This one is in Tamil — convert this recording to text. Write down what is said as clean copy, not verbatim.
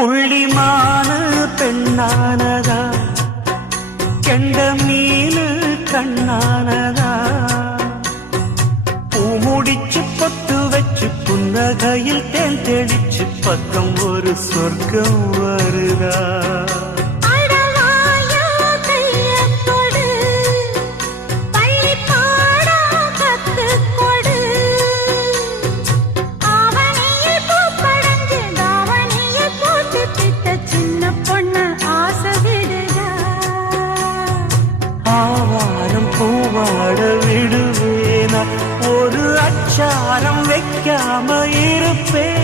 புள்ளிமான பெண்ணானதா, கெண்ட மீனு கண்ணானதா, பூ முடிச்சு பொட்டு வச்சு புன்னகையில் தேன் தெளிச்சு பக்கம் ஒரு சொர்க்கம் வருதா. ஆவாரம் பூவாட விடுவேனா, ஒரு அச்சாரம் வைக்காம இருப்பேன்.